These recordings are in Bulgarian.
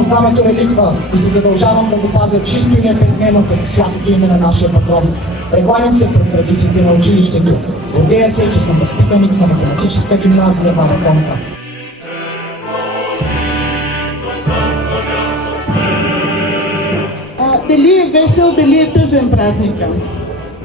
Давам знамето реликва и се задължавам да го пазя чисто и непетнено като святото име на нашия патрон. Прекланям се пред традициите на училището. Гордея се, че съм възпитаник на математическа гимназия Вана Конка. Дали е весел, дали е тъжен празника?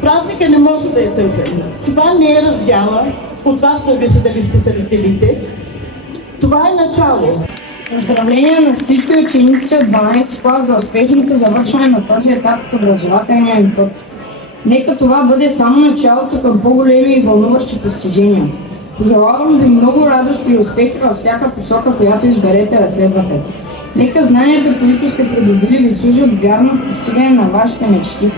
Празника не може да е тъжен. Това не е раздяла, от вас зависи дали ще се разделите. Това е начало. Поздравления на всички ученици от 12 клас за успешното завършване на този етап от образователния им път. Нека това бъде само началото към по-големи и вълнуващи постижения. Пожелавам ви много радост и успехи във всяка посока, която изберете да следвате. Нека знанията, които сте придобили, ви служат вярно в постигане на вашите мечти.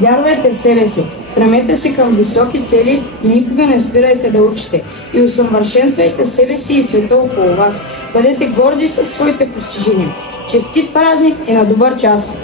Вярвайте в себе си, стремете се към високи цели и никога не спирайте да учите. И усъвършенствайте себе си и света около вас. Бъдете горди със своите постижения. Честит празник и на добър час!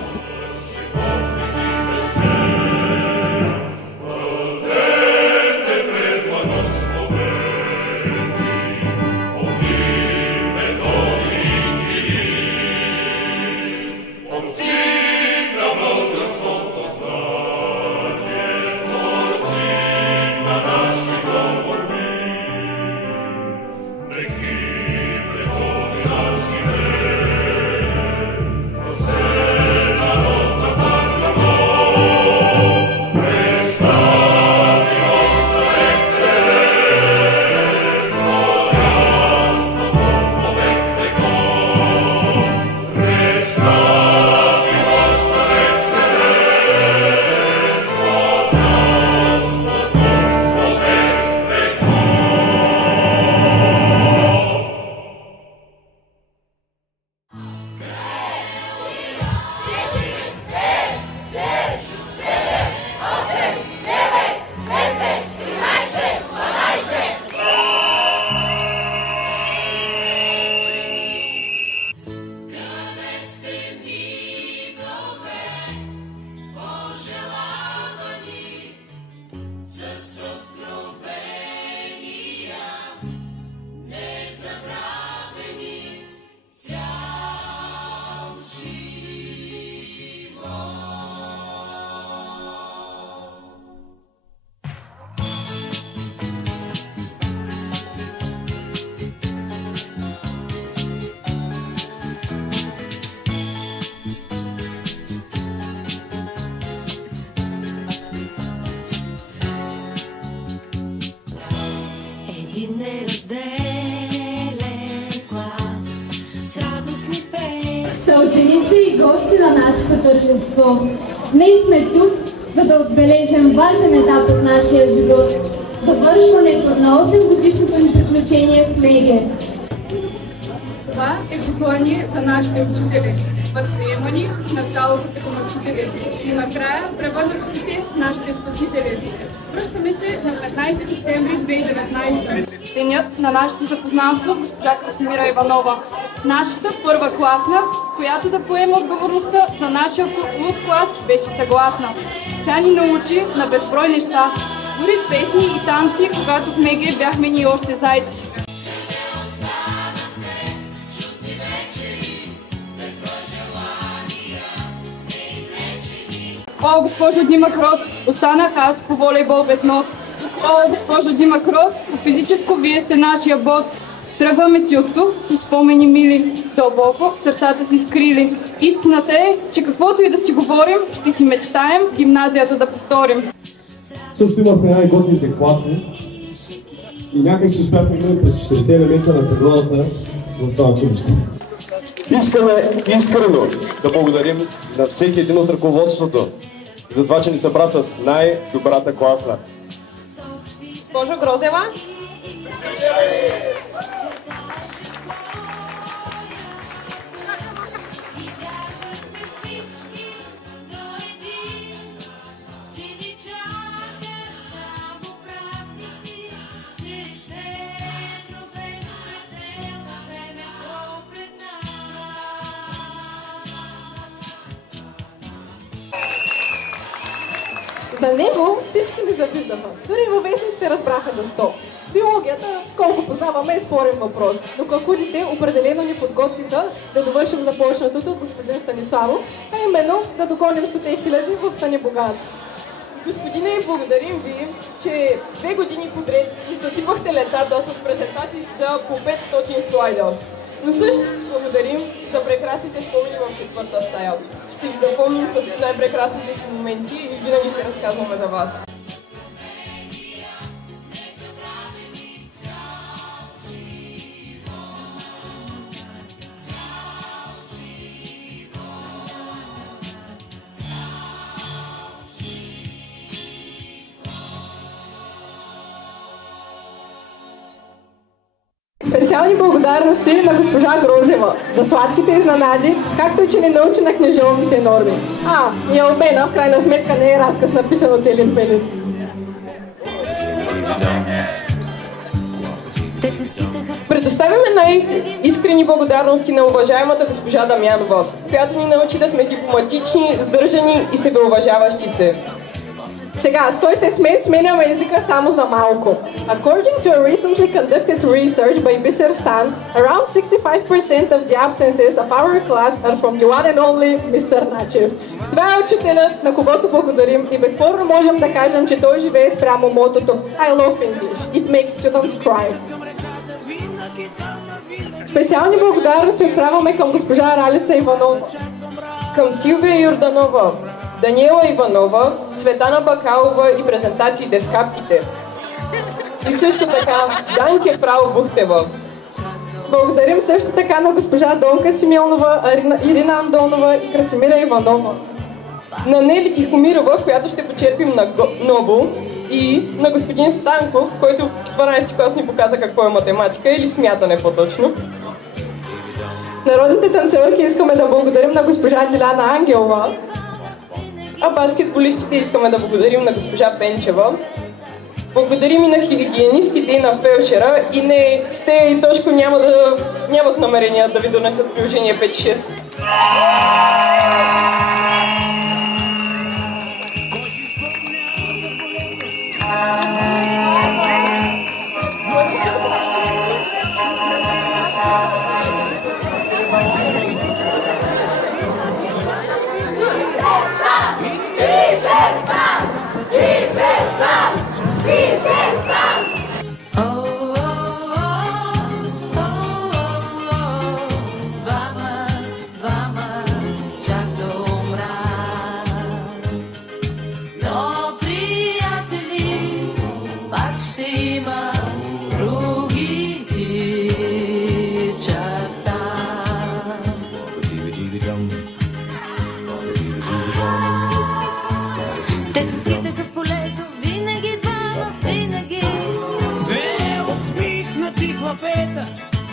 Съученици и гости на нашето тържество, днес сме тук, за да отбележим важен етап от нашия живот – завършването на 8-годишното ни приключение в МЕГЕ. Това е послание за нашите учители, възприемани в началото като учители, но накрая превърнаха се в нашите спасители. Връщаме се на 15 септември 2019, денят на нашето запознанство с госпожа Красимира Иванова, нашата първа класна, която да поема отговорността за нашия клас, беше съгласна. Тя ни научи на безброй неща, дори песни и танци, когато в МЕГЕ бяхме ние още зайци. О, госпожо Дима Крос, останах аз по волейбол без нос. О, госпожо Дима Крос, по физическо вие сте нашия бос. Тръгваме си от тук с спомени мили, дълбоко в сърцата си скрили. Истината е, че каквото и да си говорим, ще си мечтаем гимназията да повторим. Също имахме най-готните класи и някак си успяхме да през 4 елемента на природата в това училище. Искаме искрено да благодарим на всеки един от ръководството за това, че ни събра с най-добрата класна. Госпожо Грозева? За него всички ни завиждаха. Дори във вестниците разбраха защо. Биологията, колко познаваме, е спорен въпрос, но калкулите определено ни подготвиха да довършим започнатото от господин Станиславов, а именно да догоним 100 000 в Стани богат. Господине, благодарим ви, че 2 години подред ни съсипахте летата с презентации за по 500 слайда. Но също благодарим за прекрасните спомени в четвърта стая. Ще ви запомним с най-прекрасните си моменти и винаги ще разказваме за вас. Специални благодарности на госпожа Грозева за сладките изненади, както и че ни научи на книжовните норми. И Албена, в крайна сметка, не е разказ написан от Елин Пелин. Предоставяме най-искрени благодарности на уважаемата госпожа Дамянова, която ни научи да сме дипломатични, сдържани и себеуважаващи се. Сега, стойте с мен, сменяме езика само за малко. According to a recently conducted research by Biser Stan, around 65% of the absences of our class are from the one and only Mr. Начев. Това е учителят, на когото благодарим и безспорно можем да кажем, че той живее спрямо мотото I love English, it makes students cry. Специални благодарности отправяме към госпожа Ралица Иванова, към Силвия Йорданова, Даниела Иванова, Цветана Бакалова и презентации Дескапките. И също така Данке Право Бухтева. Благодарим също така на госпожа Донка Симеонова, Ирина Андонова и Красимира Иванова. На Нели Тихомирова, която ще почерпим на Нобел, и на господин Станков, който в 12 клас ни показа какво е математика или смятане по-точно. Народните танцорки искаме да благодарим на госпожа Диляна Ангелова. А баскетболистите искаме да благодарим на госпожа Пенчева. Благодарим и на хигиенистките и на фелшера. И не, Стея и Тошко нямат намерение да ви донесат приложение 5-6.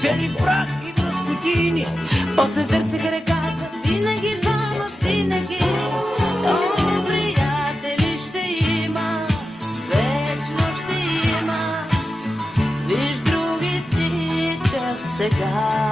Цели в прах и връзкотини. После търсех реката, винаги двама, винаги. О, приятели ще има, вечно ще има. Виж други тичат сега.